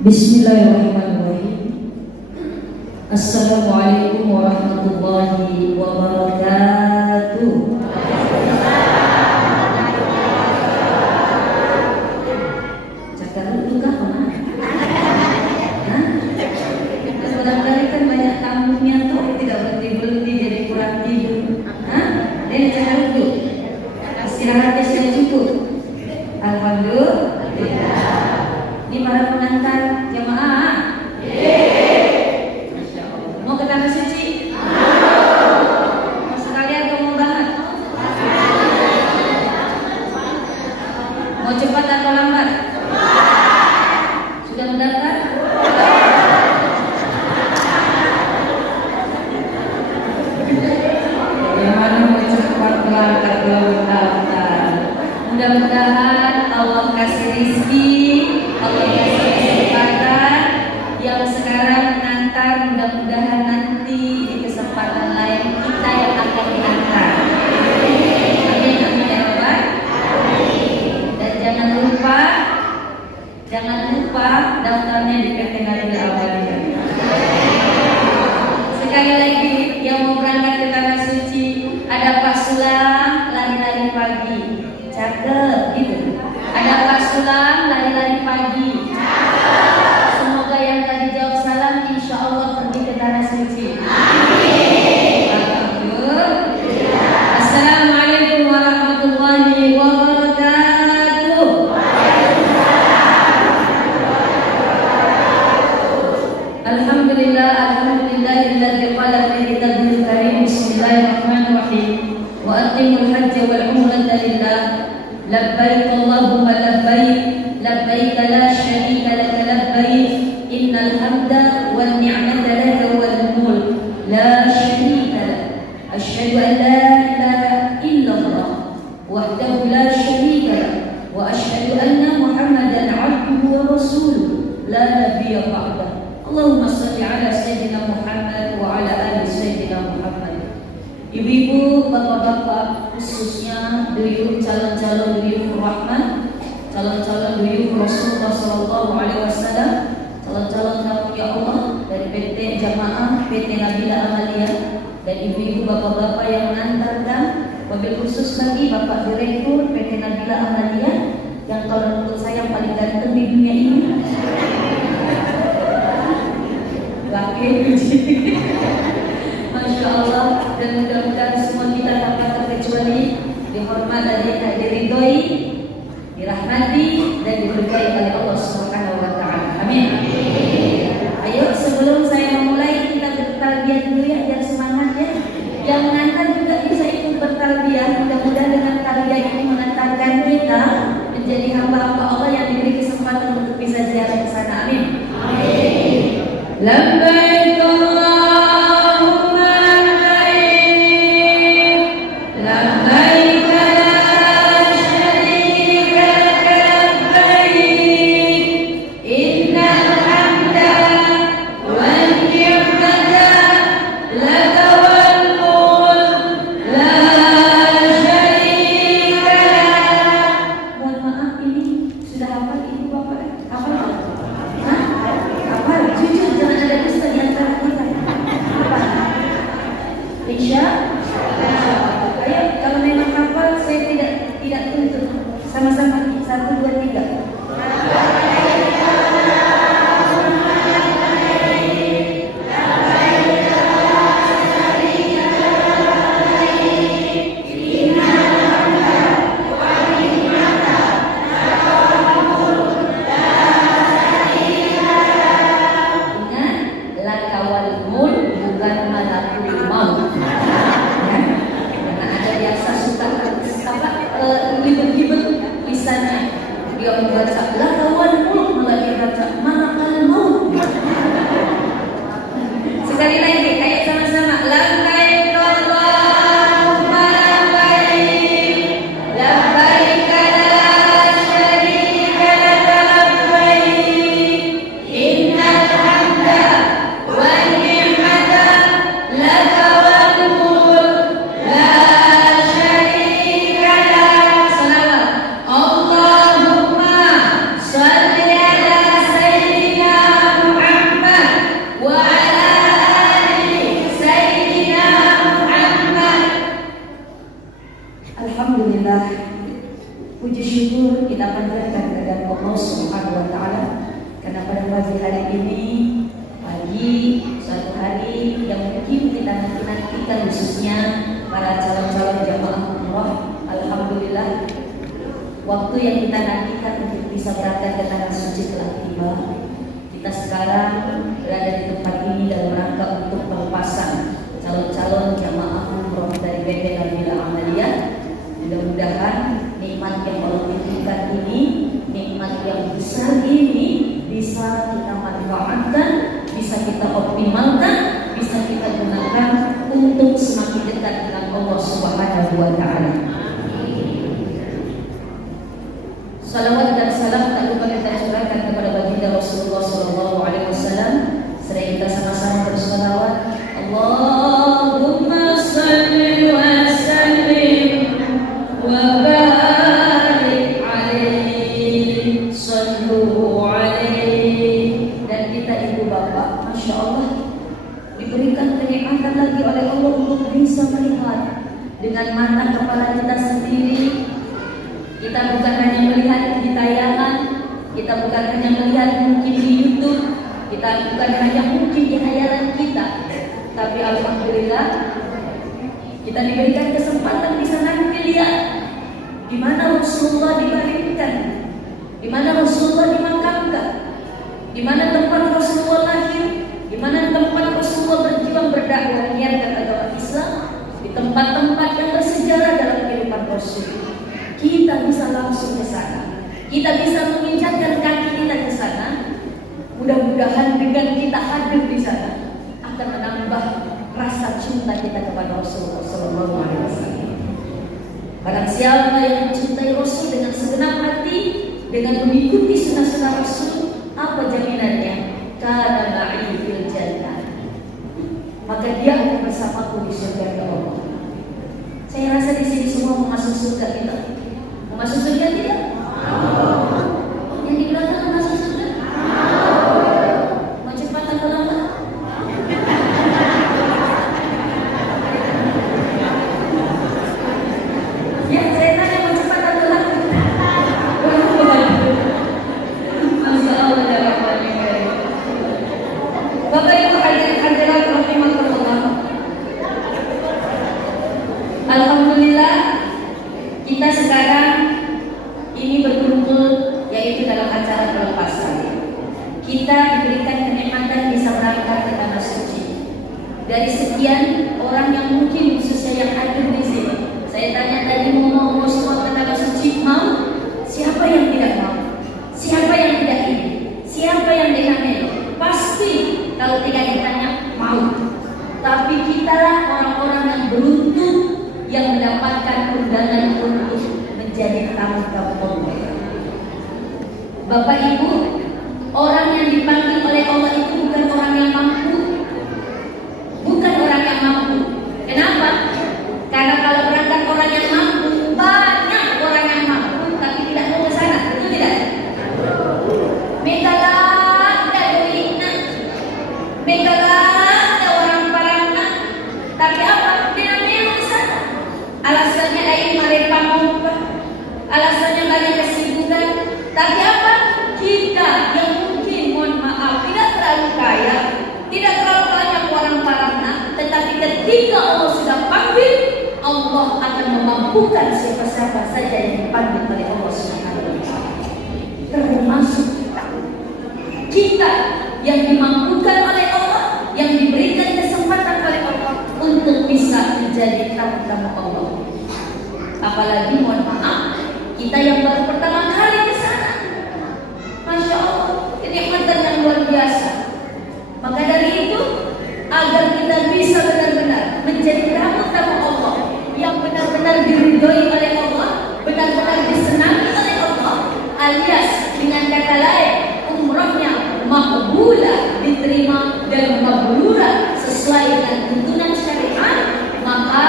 Bismillahirrahmanirrahim. Assalamualaikum warahmatullahi wabarakatuh. Cakap dulu kapan? Barangkali kan banyak tamunya tuh tidak berhenti jadi kurang tidur. Dan cakap dulu. Istirahatnya sudah cukup. Alhamdulillah. Ini para pengantar jemaah. Masya Allah. Mau ke tanah suci? Mau sekalian atau mau banget? Mau cepat atau lambat? Sudah mendaftar? Bagaimana mau cepat berangkat belum mendaftar? Mudah-mudahan Allah kasih rezeki, Allah kasih kesempatan yang sekarang menantar, mudah-mudahan nanti di kesempatan lain kita yang akan diantar. Amin, amin ya Rabbal. Dan jangan lupa daftarnya di PT Nabila Awaliyah. Sekali lagi yang mau berangkat ke tanah suci, ada Pak Sulam lari-lari pagi. Cakep gitu. Ada Pak Sulam lari-lari pagi. Semoga yang tadi jawab salam insya Allah pergi ke tanah suci. Amin. Assalamualaikum warahmatullahi wabarakatuh. Alhamdulillah, alhamdulillahilladzi qala fi kitabihil karim. Bismillahirrahmanirrahim. Wa aqimul hajja wal umrata lillah. Labbaik Allahumma labbaik, labbaik la syarika laka labbaik, innal hamda wan ni'mata laka wal mulk la syarika lak. Asyhadu an la ilaha illallah wahdahu la syarika lak wa asyhadu anna Muhammadan 'abduhu wa rasuluh la nabiyya ba'dah. Allahumma shalli ala sayyidina Muhammad wa ala ali sayyidina Muhammad. Ibu-ibu, bapak-bapak, khususnya duyuh calon-calon duyuh Rahman, calon-calon duyuh Rasulullah Sallallahu Alaihi Wasallam, calon-calon tamu ya Allah dari PT Jamaah PT Nabila Awaliyah, dan ibu-ibu bapak-bapak yang mengantarkan, wabil khusus lagi Bapak Direktur PT Nabila Awaliyah yang kalau menurut saya paling ganteng di dunia ini. Laki puji. Masya Allah, dan mudah-mudahan semua kita tanpa terkecuali dihormat dan diridhoi, dirahmati dan diberkahi oleh Allah Subhanahu wa taala. Amin. Ayo sebelum saya memulai kita bertalbiyah dulu ya, biar semangat ya. Yang mengantar juga bisa ikut bertalbiyah. Mudah-mudahan dengan talbiyah ini mengantarkan kita menjadi hamba-hamba Allah yang diberi kesempatan untuk bisa ziarah ke sana. Amin. Amin. Labbaik Puji syukur kita panjatkan kepada Allah Subhanahu wa taala karena pada pagi hari ini suatu hari yang mungkin kita nanti-nantikan, khususnya para calon-calon jamaah umrah. Alhamdulillah, waktu yang kita nantikan untuk bisa berangkat ke tanah suci telah tiba. Kita sekarang berada di tempat ini dalam rangka untuk melepasan calon-calon jamaah umrah dari BP Nabila Amaliyah. Mudah-mudahan nikmat yang Allah titipkan ini, nikmat yang besar ini bisa kita manfaatkan, bisa kita optimalkan, bisa kita gunakan untuk semakin dekat dengan Allah Subhanahu wa taala. Salawat dan salam tak lupa kita curahkan kepada baginda Rasulullah sallallahu alaihi wasallam. Serta kita sama-sama berselawat. Allahumma shalli wa sallim wa barik alaihi, sallu alaihi. Dan kita ibu bapak, masya Allah, diberikan kenikmatan lagi oleh Allah untuk bisa melihat dengan mata kepala kita sendiri. Kita bukan hanya melihat di tayangan, kita bukan hanya melihat mungkin di YouTube, kita bukan hanya mungkin di hayalan kita, tapi alhamdulillah kita diberikan kesempatan bisa nanti lihat di mana Rasulullah dibaringkan, di mana Rasulullah dimakamkan, di mana tempat Rasulullah lahir, di mana tempat Rasulullah berjuang berdakwah menyiarkan agama Islam, di tempat-tempat yang bersejarah dalam kehidupan Rasul. Kita bisa langsung ke sana, kita bisa menginjakkan kaki kita ke sana. Mudah-mudahan dengan kita hadir di sana akan menambah rasa cinta kita kepada Rasulullah Sallallahu Alaihi Wasallam. Barang siapa yang mencintai Rasul dengan segenap hati, dengan mengikuti sunnah-sunnah Rasul, apa jaminannya? Kana ma'i fil jannah, maka dia akan bersamaku di surga Allah. Saya rasa di sini semua mau masuk surga kita. Mau masuk surga tidak? Yang di belakang mau masuk surga? Mau cepat atau lambat? Ya, saya tanya mau cepat atau lambat? Masya Allah, ya Rahman. Bapak Ibu hadirat rahimakumullah. Alhamdulillah, kita sekarang ini berkumpul yaitu dalam acara pelepasan. Kita diberikan kenikmatan bisa berangkat ke tanah suci. Dari sekian orang yang mungkin khususnya yang hadir di sini, saya tanya tadi mau semua ke tanah suci, mau? Siapa yang tidak mau? Siapa yang tidak ingin? Siapa yang dihamil? Pasti kalau tidak ditanya mau. Tapi kita orang-orang yang beruntung yang mendapatkan undangan untuk menjadi tamu-tamu Allah. Bapak Ibu, orang yang dipanggil oleh Allah itu bukan orang yang mampu, bukan orang yang mampu. Kenapa? Karena kalau berangkat orang yang mampu, banyak orang yang mampu tapi tidak mau ke sana, betul tidak? Megalah tidak duitnya, megalah tidak orang parangnya, tapi apa? Dia mau ke sana. Alasannya lain mereka mumpah, alasannya banyak kesibukan. Tapi apa? Kita yang mungkin mohon maaf tidak terlalu kaya, tidak terlalu banyak orang parahna, tetapi ketika Allah sudah panggil, Allah akan memampukan siapa-siapa saja yang dipanggil oleh Allah Subhanahu wa taala. Termasuk kita yang dimampukan oleh Allah, yang diberikan kesempatan oleh Allah untuk bisa menjadi tamu-tamu Allah. Apalagi mohon maaf, kita yang baru pertama kali ke sana. Masya Allah, kenikmatan yang luar biasa. Maka dari itu, agar kita bisa benar-benar menjadi tamu-tamu Allah yang benar-benar diridhoi oleh Allah, benar-benar disenangi oleh Allah, alias dengan kata lain, umrahnya makbulah, diterima dan mabrurah sesuai dengan tuntunan syariat, maka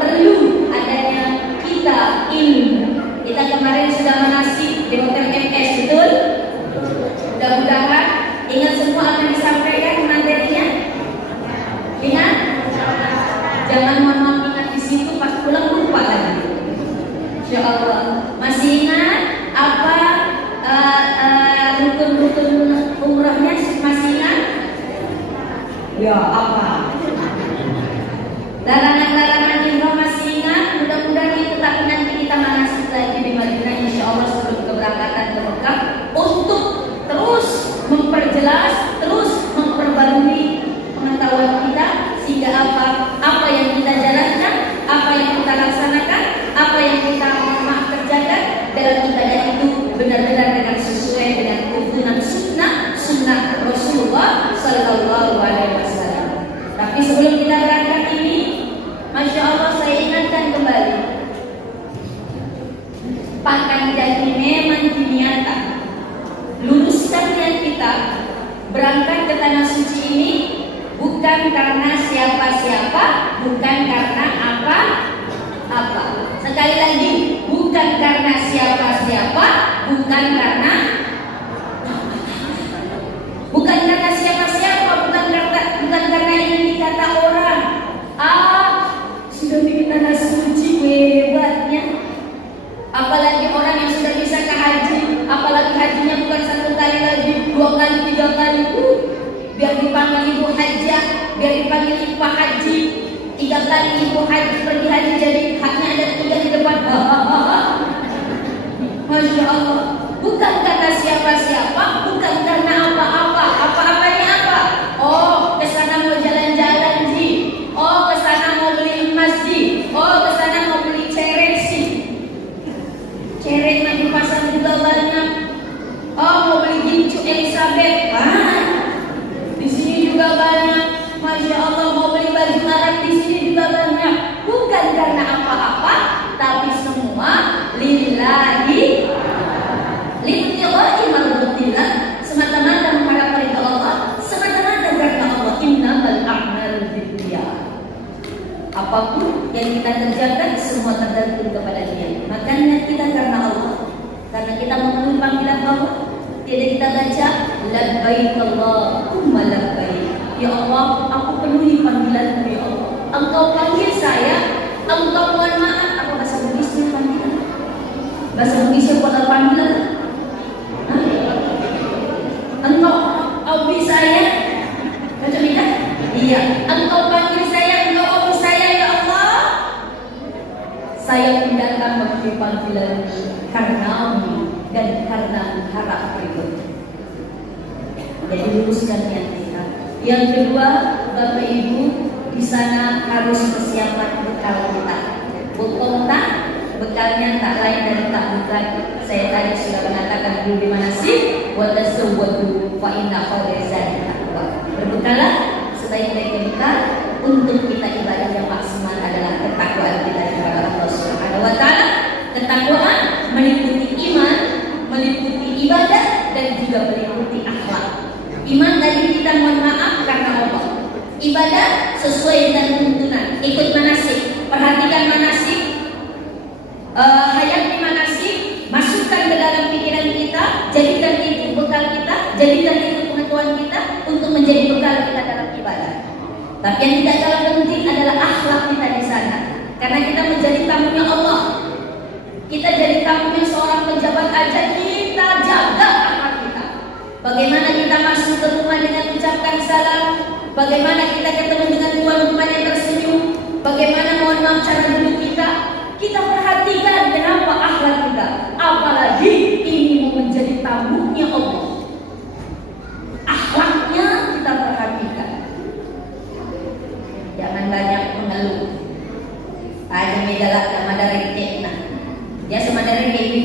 perlu adanya kita ilmu. Kita kemarin sudah menasih di Hotel MS, betul? Mudah-mudahan ingat semua akan disampaikan materinya. Ingat? Jangan mohon maaf ingat di situ pas pulang lupa lagi. Insya Allah. Masih ingat? Ya apa? Larangan-larangan ihram masih ingat? Mudah-mudahan itu, tapi nanti kita manasik lagi di Madinah insya Allah sebelum keberangkatan ke Mekah untuk terus memperjelas, terus memperbarui pengetahuan kita sehingga apa yang kita jalankan, apa yang kita laksanakan, apa yang kita kerjakan dalam ibadah itu benar-benar dengan sesuai dengan tuntunan sunnah Rasulullah Sallallahu Alaihi Wasallam. Tapi sebelum kita berangkat ini, Masya Allah saya ingatkan kembali, pakai jadi memang diniatan luruskan niat kita berangkat ke tanah suci ini bukan karena siapa-siapa, bukan karena apa-apa. Sekali lagi, bukan karena siapa-siapa, bukan karena siapa-siapa, bukan karena ini dikata orang. Sudah bikin tanah suci hebatnya. Apalagi orang yang sudah bisa ke haji, apalagi hajinya bukan 1 kali lagi, 2 kali, 3 kali. Biar dipanggil ibu hajjah, biar dipanggil ibu haji. 3 kali ibu haji pergi haji, jadi haknya ada 3 di depan. Masya Allah. Bukan karena siapa-siapa, bukan karena apa-apa. Apa-apanya apa? Oh, kesana mau jalan-jalan ji. Oh, kesana mau beli emas ji. Oh, kesana mau beli cerek sih. Cerek di pasar juga banyak. Oh, mau beli gincu Elizabeth. Di sini juga banyak. Masya Allah, mau beli baju Arab di sini juga banyak. Bukan karena apa-apa, tapi semua lillahi mardutillah, semata-mata mengharap ridha Allah, semata-mata karena Allah. Innamal a'malu binniyat. Apapun yang kita kerjakan semua tergantung kepada Dia. Makanya kita karena Allah, karena kita memenuhi panggilan Allah, tidak kita baca labbaik Allahumma labbaik. Ya Allah, aku penuhi panggilan-Mu ya Allah. Engkau panggil saya, Engkau mohon maaf. Apa bahasa Inggrisnya panggilan? Bahasa Indonesia buat panggilan? Engkau beri saya, baca minta? Iya. Engkau panggil saya, Engkau beri saya ya Allah. Saya pun datang memenuhi panggilan karena-Mu dan karena harap ridho. Jadi luruskan niat kita. Yang kedua, Bapak Ibu, di sana harus persiapan bekal kita. Bekalnya tak lain dan tak bukan. Saya tadi sudah mengatakan dulu di mana sih? Wa tasawwadu fa inna khairaz zadi taqwa. Berbekalah sebaik-baiknya bekal untuk kita ibadah yang maksimal adalah ketakwaan kita kepada Allah Subhanahu wa taala. Ketakwaan meliputi iman, meliputi ibadah dan juga meliputi akhlak. Iman tadi kita mohon maaf karena Allah. Ibadah sesuai dengan tuntunan, ikut manasik, perhatikan manasik. Hayati manasik, masukkan ke dalam pikiran kita, jadikan itu bekal kita, jadikan itu pengetahuan kita untuk menjadi bekal kita dalam ibadah. Tapi yang tidak kalah penting adalah akhlak kita di sana, karena kita menjadi tamunya Allah. Kita jadi tamunya seorang pejabat aja, kita jaga akhlak kita. Bagaimana kita masuk ke rumah dengan ucapkan salam, bagaimana kita ketemu dengan tuan rumah yang tersenyum, bagaimana mohon maaf cara duduk kita. Kita perhatikan kenapa akhlak kita. Apalagi ini mau menjadi tamunya Allah. Akhlaknya kita perhatikan. Jangan banyak mengeluh. Ada medalak yang ada rengkek. Dia sama ada rengkek ini.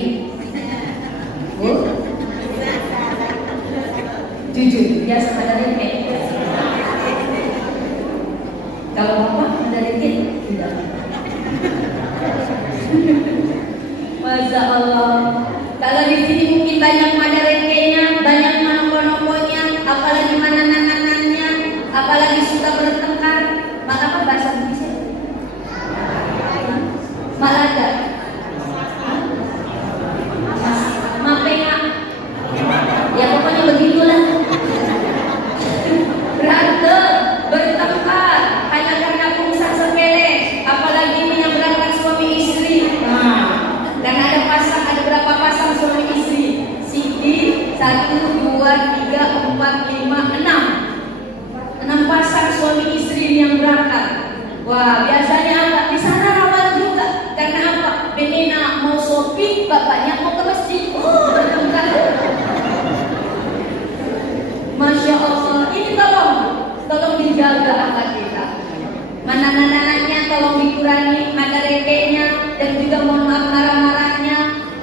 Jujur, dia sama ada rengkek. Kalau bapak ada rengkek, tidak. Masya Allah. Kalau di sini mungkin banyak madarengkenya, banyak nopo-noponya, apalagi mana-nanannya, apalagi suka bertengkar. Maka apa bahasa Indonesia? Malada. Mapenga. Ya pokoknya begitulah. Berantem, bertengkar, hanya karena urusan sepele. Apalagi ini yang berangkat suami istri. Dan ada berapa pasang suami istri? Siti 1, 2, 3, 4, 5, 6 pasang berangkat. Wah, biasanya apa? Di sana rawan juga. Karena apa? Benina mau shopping, bapaknya mau ke masjid. Oh, berangkat. Masya Allah, ini tolong dijaga akhlak kita. Mana anak-anaknya tolong dikurangi, ada rekenya, dan juga mohon maaf marah-marahnya,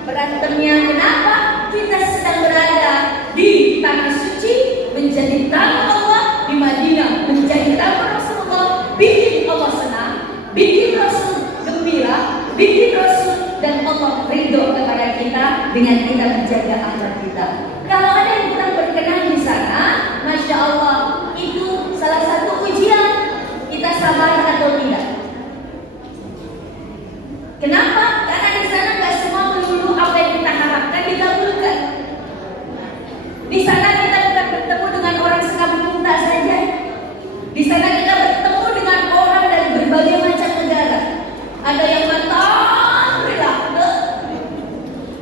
berantemnya. Kenapa? Kita sedang berada di tanah suci, menjadi tamu Allah di Madinah, menjadi tamu Rasulullah, bikin Allah senang, bikin Rasul gembira, bikin Rasul dan Allah ridho kepada kita dengan kita menjaga akhlak kita. Kalau ada yang kurang berkenan di sana, Masya Allah, itu salah satu ujian kita sabar atau tidak. Kenapa? Karena di sana nggak semua melulu apa yang kita harapkan dikabulkan. Di sana kita bukan bertemu dengan orang sekampung kita saja. Di sana kita bertemu dengan orang dari berbagai macam negara. Ada yang mantan berak,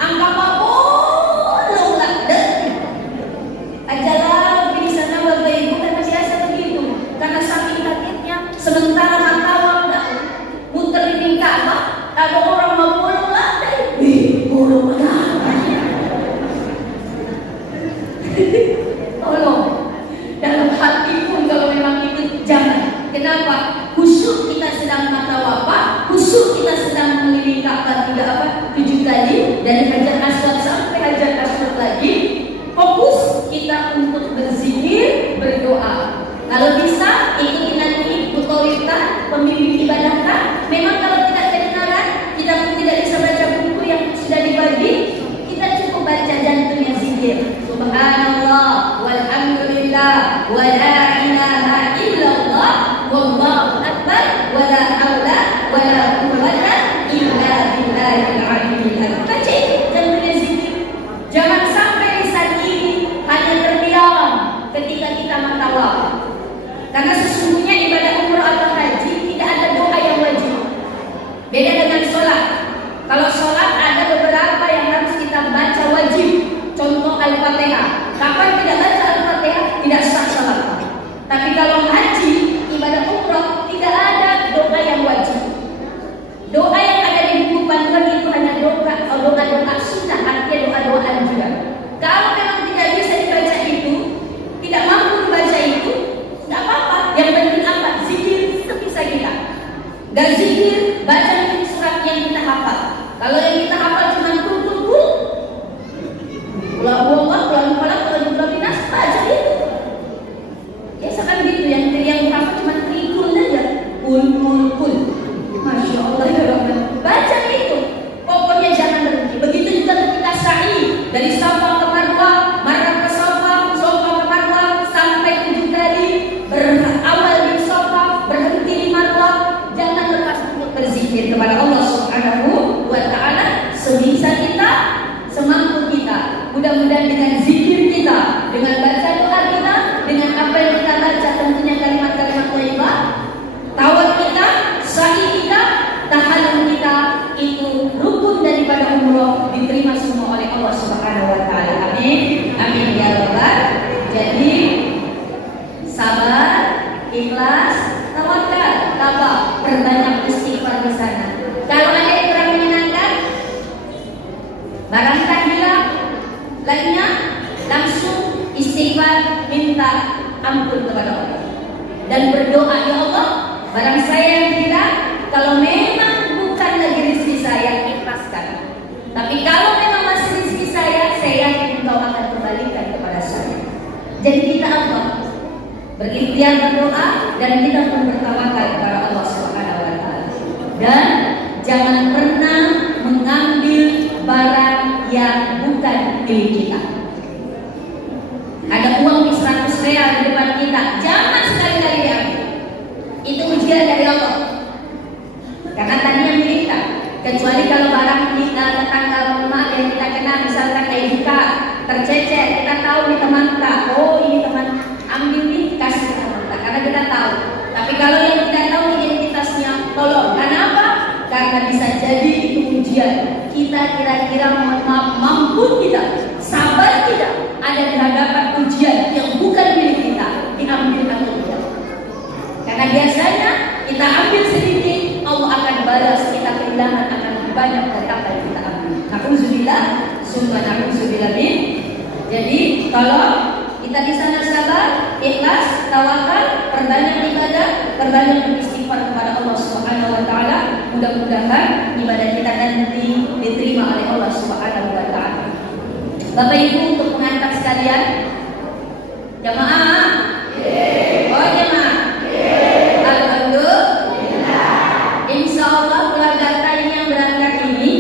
angka bolong lah, ajalah di sana bapak ibu kan masih biasa begitu. Karena saking kagetnya, sementara mata udah muter di Ka'bah, ada orang mau bolong lah, bolong lah. Tolong, dalam hati pun kalau memang itu jangan. Kenapa? Khusyuk kita sedang matawafah, khusyuk kita sedang mengelilingi Ka'bah tidak apa 7 kali dari Hajar Aswad sampai Hajar Aswad lagi. Fokus kita untuk berzikir, berdoa. Kalau bisa ikuti nanti otoritas pembimbing ibadah kan. Memang kalau tidak kedengaran, kita pun tidak bisa baca buku yang sudah dibagi. Kita cukup baca jantungnya zikir. Subhanallah, walhamdulillah, wa la ilaha illallah, wallahu akbar, wa la haula wa la quwwata illa billahil aliyyil azim. Baca jantungnya zikir. Jangan sampai lisan ini hanya terdiam ketika kita mentawaf. Karena sesungguhnya ibadah umrah atau haji tidak ada doa yang wajib. Beda dengan sholat. Kalau sholat ada beberapa yang harus kita baca wajib. Contoh Al-Fatihah. Kapan tidak baca Al-Fatihah tidak sah sholat. Tapi kalau haji, ibadah umrah tidak ada doa yang wajib. Doa yang ada di buku panduan itu hanya doa sunnah, artinya doa-doa juga. Kalau memang tidak bisa dibaca itu, tidak mampu membaca itu, tidak apa-apa. Yang penting apa? Zikir sebisa kita. Dan zikir, baca surat yang kita hafal. Kalau yang kita hafal cuma kul, pulang, baca itu. Biasakan gitu, yang hafal cuma kul saja. Kul. Masya Allah ya Rabbi. Baca itu. Pokoknya jangan berhenti. Begitu juga ketika sa'i dari Safa ke Marwah, Marwah ke Safa, Safa ke Marwah sampai 7 kali. Berawal di Safa, berhenti di Marwah. Jangan lepas untuk berzikir kepada Allah Subhanahu wa taala sebisa kita, semampu kita. Mudah-mudahan dengan zikir kita, dengan baca doa kita, dengan apa yang kita baca, tentunya kalimat-kalimat thayyibah, tawaf kita, sa'i kita, tahallul kita, itu rukun daripada umroh, diterima semua oleh Allah Subhanahu wa taala. Amin. Amin ya rabbal. Jadi sabar, ikhlas, tawakal, tabah, perbanyak istighfar di sana. Kalau ada yang kurang menyenangkan, barangkali hilang, lainnya langsung istighfar, minta ampun kepada Allah dan berdoa, ya Allah, barang saya yang tidak, kalau memang bukan lagi rezeki saya, ikhlaskan. Tapi kalau memang masih rezeki saya yakin Engkau akan kembalikan kepada saya. Jadi kita apa? Berikhtiar berdoa dan kita pun bertawakal kepada Allah Subhanahu wa taala. Dan jangan pernah mengambil barang yang bukan milik kita. Ada uang 100 real di depan kita, jangan sekali-kali diambil. Itu ujian dari Allah. Karena tadi yang milik kita. Kecuali kalau barang kita tetangga rumah yang kita kenal, misalkan kayak kita tercecer, kita tahu di teman kita, oh ini teman, ambil nih, kasih ke teman kita, karena kita tahu. Tapi kalau yang tidak tahu identitasnya, tolong. Karena apa? Karena bisa jadi itu ujian. Kita kira-kira mampu tidak, sabar tidak, ada di hadapan ujian yang bukan milik kita, diambil atau tidak. Karena biasanya kehilangan akan lebih banyak dari apa yang kita ambil. Na'udzubillah, summa na'udzubillah min. Jadi tolong kita di sana sabar, ikhlas, tawakal, perbanyak ibadah, perbanyak beristighfar kepada Allah Subhanahu wa taala. Mudah-mudahan ibadah kita nanti diterima oleh Allah Subhanahu wa taala. Bapak Ibu, untuk pengantar sekalian, jamaah, oh jamaah, alhamdulillah. Insya Allah keluarga ini yang berangkat ini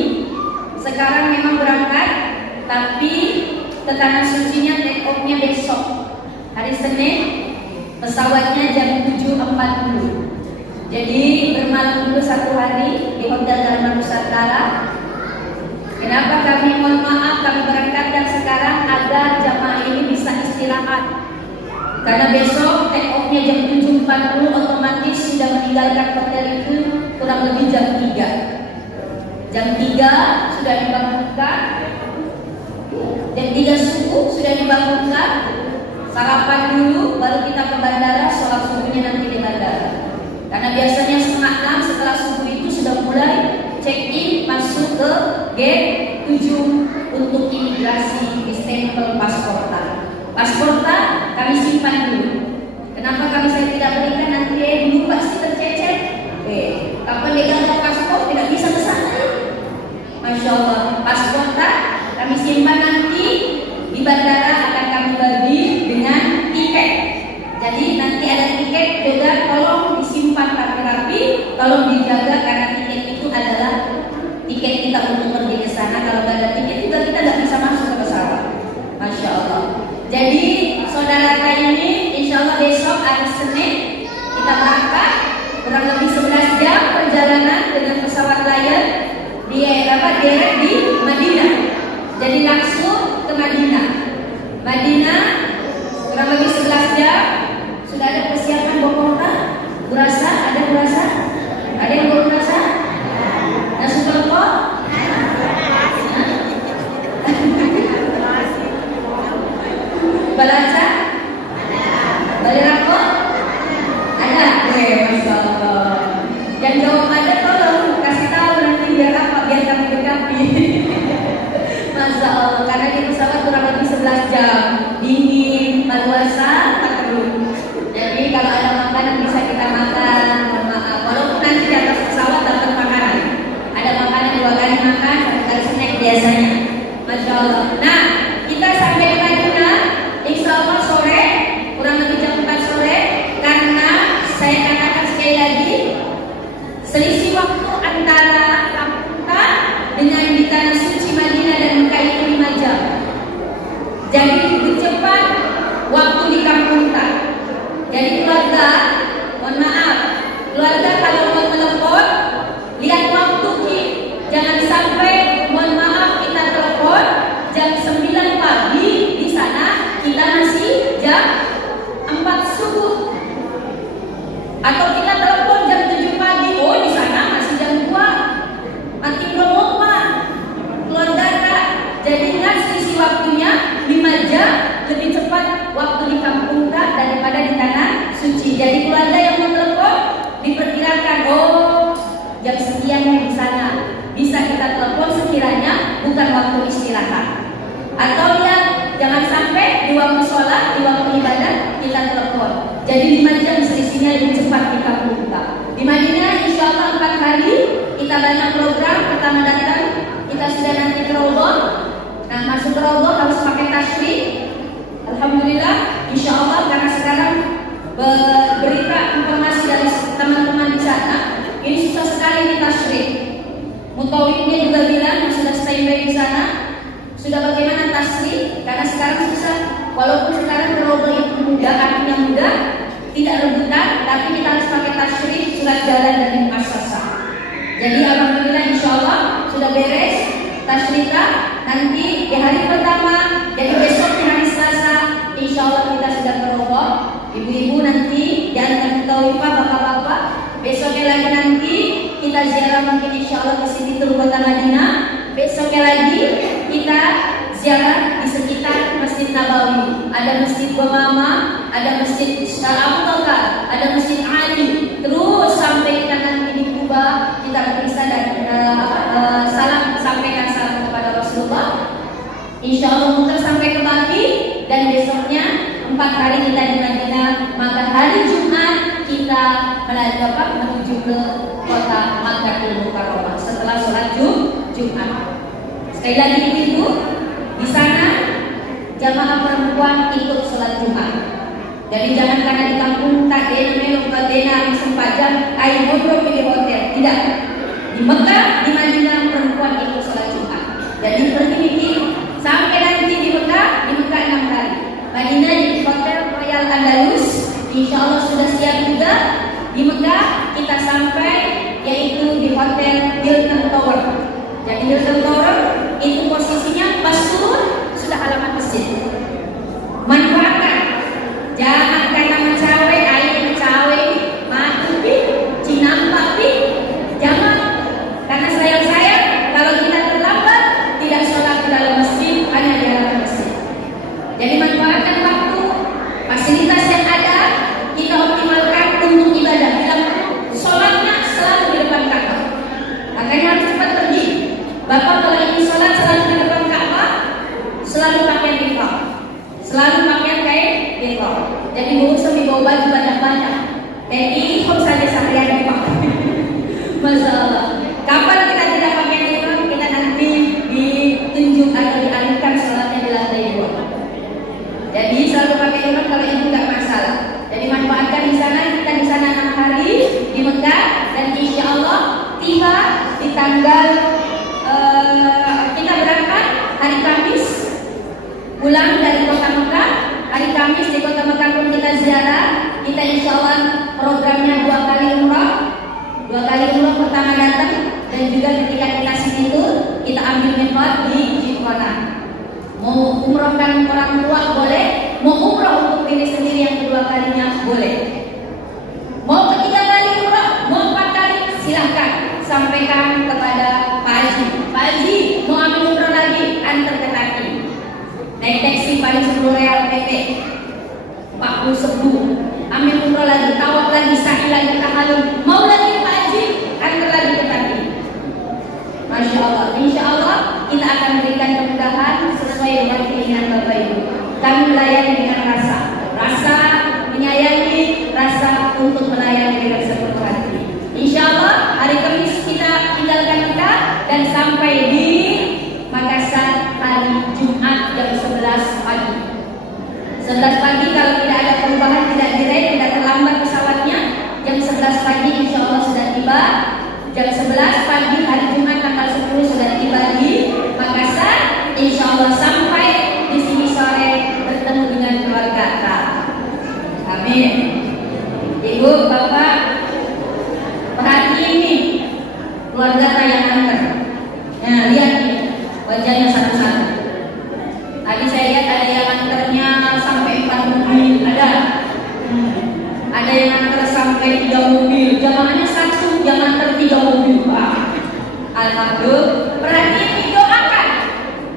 sekarang memang berangkat, tapi ke tanah sucinya take off-nya besok hari Senin, pesawatnya jam 7.40. Jadi bermalam dulu 1 hari di Hotel Dharma Nusantara. Kenapa kami mohon maaf kami berangkatkan sekarang agar jamaah ini bisa istirahat. Karena besok take off-nya jam 7.40, otomatis sudah meninggalkan hotel itu kurang lebih jam 3. Jam 3 sudah dibangunkan. Jam 3 subuh sudah dibangunkan. Sarapan dulu, baru kita ke bandara, sholat subuhnya nanti di bandara. Karena biasanya 5:30 setelah subuh itu sudah mulai check-in, masuk ke gate 7 untuk imigrasi, di stempel pasporta. Pasporta kami simpan dulu. Kenapa saya tidak berikan nanti dulu pasti tercecer. Kapan dia gagal paspor tidak bisa ke sana. Masya Allah, pasporta kami simpan nanti di bandara akan kami bagi dengan tiket. Jadi nanti ada tiket juga, tolong disimpan rapi-rapi, tolong dijaga karena tiket itu adalah tiket kita untuk pergi ke sana. Kalau nggak ada tiket juga kita nggak bisa masuk ke pesawat. Masya Allah. Jadi saudara ini insya Allah besok hari Senin kita berangkat kurang lebih 11 jam perjalanan dengan pesawat Lion di direct di Madinah. Jadi langsung ke Madinah. Madinah kurang lebih 11 jam. Sudah ada persiapan bokor burasa? Ada burasa? Ada yang baru burasa? Nasi telur? Balansa? Bali rapot? Ada? Masya Allah. Yang jawab ada tolong kasih tahu nanti biar apa? Biar kami dekapi. Masya Allah, karena di pesawat kurang lebih 11 jam, dingin, luasa, tak perlu. Jadi kalau ada makanan bisa kita makan, mohon maaf. Walaupun nanti di atas pesawat dapat makanan, ada makanan 2 kali makan, 1 kali snack biasanya. Masya Allah. Nah, kita sampai di Madinah, insya Allah sore, kurang lebih jam 4 sore, karena saya katakan sekali lagi, selisih waktu antara Mekah dengan di tanah suci Madinah dan Mekah itu 5 jam. Jadi lebih cepat waktu di kampung tak. Jadi keluarga, mohon maaf, keluarga kalau mau telepon, lihat waktu Ki. Jangan sampai, mohon maaf, kita telepon jam 9 pagi di sana kita masih jam 4 subuh. Atau kita telepon jam 7 pagi, oh di sana masih jam 2. Mati promo Pak. Keluarga tak. Jadi ingat selisih waktunya 5 jam lebih cepat waktu di kampung tak daripada di tanah suci. Jadi keluarga yang mau telepon diperkirakan, oh jam sekian di sana bisa kita telepon sekiranya bukan waktu istirahat. Atau ya jangan sampai di waktu sholat, di waktu ibadah kita telepon. Jadi 5 jam selisihnya lebih cepat di kampung tak. Di Madinah insya Allah 4 hari kita banyak program. Pertama datang kita sudah nanti ke Raudhah. Nah masuk ke Raudhah harus pakai tashrih. Alhamdulillah insya Allah karena sekarang berita informasi dari teman-teman di sana ini susah sekali di tashrih. Mutawifnya juga bilang yang sudah standby di sana sudah bagaimana tashrih karena sekarang susah. Walaupun sekarang Raudhah itu mudah, artinya mudah, tidak rebutan, tapi kita harus pakai tashrih surat jalan dari muassasah. Jadi alhamdulillah insya Allah sudah beres tashrihnya. Nanti di hari pertama, jadi besok di hari Selasa, insya Allah kita sudah ke Raudhah. Ibu-ibu nanti jangan Mutawifah, bapak-bapak. Besoknya lagi nanti kita ziarah mungkin insya Allah ke sini ke kota Madinah. Besoknya lagi kita ziarah di sekitar Masjid Nabawi. Ada Masjid Gomama, ada Masjid Abu Bakar, ada Masjid Ali. Terus sampai kita nanti di Kuba, kita berpisah dan sampaikan salam kepada Rasulullah. Insya Allah muter sampai ke Baki dan besoknya 4 hari kita di Madinah. Maka hari Jumat kita menuju ke kota Makkahul Mukarramah setelah sholat Jumat. Sekali lagi itu di sana jamaah perempuan ikut sholat Jumat. Jadi jangan karena di kampung tak melo kadena sempajang air bodoh di hotel. Tidak. Di Mekah, di Madinah perempuan ikut sholat Jumat. Jadi seperti sampai nanti di Mekah 6 hari. Madinah di hotel Royal Andalus. Insya Allah sudah siap juga. Di Mekah kita sampai yaitu di hotel Hilton Tower. Jadi Hilton Tower itu posisinya pas turun sudah halaman masjid. Manfaatkan. Jangan karena mencawe, air mencawe, mati, cinampak, jangan. Karena sayang kalau kita terlambat tidak sholat di dalam masjid, hanya di halaman masjid. Jadi manfaatkan waktu, fasilitas yang ada kita optimalkan untuk ibadah. Bila sholatnya selalu di depan Ka'bah, makanya harus cepat pergi. Bapak kalau ingin sholat selalu di depan Ka'bah, selalu pakai ihram, selalu pakai kain ihram. Jadi mau bawa baju banyak-banyak. Ihram saja seharian dipakai. Masalah. Kapan kita tidak pakai ihram, kita nanti ditunjuk atau dialihkan sholatnya di lantai 2. Jadi selalu pakai ihram kalau itu tidak masalah. Jadi manfaatkan di sana, kita di sana 6 hari di Mekah dan insya Allah tiba di tanggal kita berangkat hari Kamis, pulang dari kota Mekah. Hari Kamis di kota Mekah pun kita ziarah. Kita insya Allah programnya 2 kali umrah. 2 kali umrah pertama datang dan juga ketika kita sini tuh kita ambil miqat di Jibrana. Mau umrahkan orang tua boleh, mau umrah untuk diri sendiri yang kedua kalinya boleh. Mau ketiga kali umrah, mau 4 kali silahkan. Sampaikan kepada Pak Haji. Pak Haji mau ambil umrah lagi, antar ke kaki. Naik taksi paling 10 real PT 40 ambil umrah lagi, tawaf lagi, sa'i lagi, tahallul. Mau lagi Pak Haji, antar lagi ke kaki. Masya Allah. Insya Allah kita akan berikan kemudahan sesuai dengan keinginan Bapak Ibu. Kami melayani dengan rasa menyayangi, rasa untuk melayani dengan sepenuh hati. Insya Allah hari Kamis kita tinggalkan Mekah dan sampai di Makassar hari Jumat jam 11 pagi. 11 pagi kalau tidak ada perubahan, tidak delay, tidak terlambat pesawatnya, jam 11 pagi insya Allah sudah tiba. Jam 11 pagi hari Jumat tanggal 10 sudah tiba di Makassar. Insya Allah sampai di sini sore bertemu dengan keluarga kita. Amin. Ibu, Bapak, perhatikan ini keluarga kita yang antar. Nah, lihat nih wajahnya satu-satu. Tadi saya lihat ada yang antarnya sampai 4 mobil, ada yang antar sampai 3 mobil. Jamaahnya satu, jangan antar 3 mobil, Pak. Alhamdulillah. Perhatikan didoakan,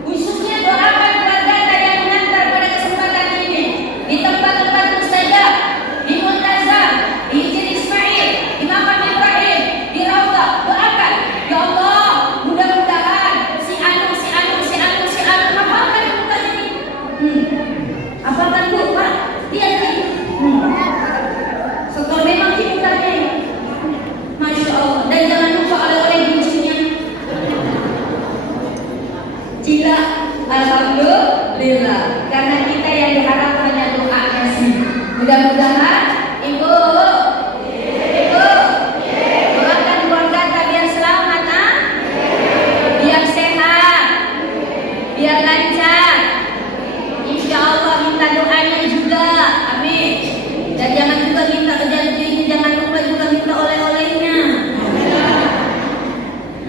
khususnya doakan keluarga yang mengantar pada kesempatan ini di tempat-tempat mustajab, di Muntazam, di Ijri Ismail, di Makam Ibrahim, di Raudhah. Doakan, ya Allah, mudah-mudahan si anu hafalkan bukan ini. Hafalkan Bu, Pak. Lihat lagi. Sekolah memang bukannya ini. Masya Allah. Dan jangan lupa oleh-oleh kuncinya. Cila, alhamdulillah. Karena kita yang diharapkan hanya doanya sih. Mudah-mudahan Ibu doakan keluarga biar selamat, biar sehat, biar lancar. Insya Allah minta doanya juga, amin. Dan jangan juga jangan lupa juga minta oleh-olehnya.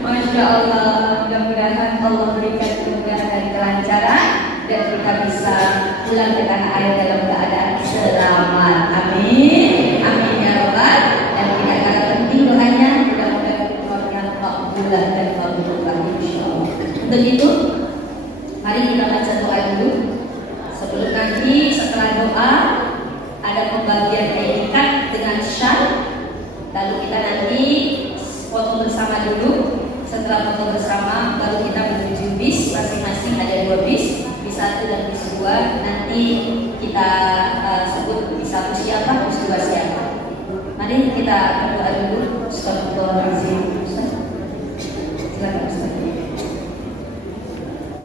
Masya Allah. Mudah-mudahan Allah berikan kemudahan dan kelancaran dan kita bisa pulang ke tanah air dalam keadaan selamat. Amin. Amin ya Rabbal. Dan tidak kalah penting doanya, mudah-mudahan keluarga makbulah dan makbullah insya Allah. Untuk itu, mari kita baca doa dulu. Sebelum nanti setelah doa ada pembagian etikat dengan syal. Lalu kita nanti foto bersama dulu. Setelah foto bersama, baru kita menuju bis. Masing-masing ada 2 bis, bis 1 dan bis 2. Nanti kita sebut bis 1 siapa, bis 2 siapa. Mari kita berdoa dulu. Astagfirullahaladzim.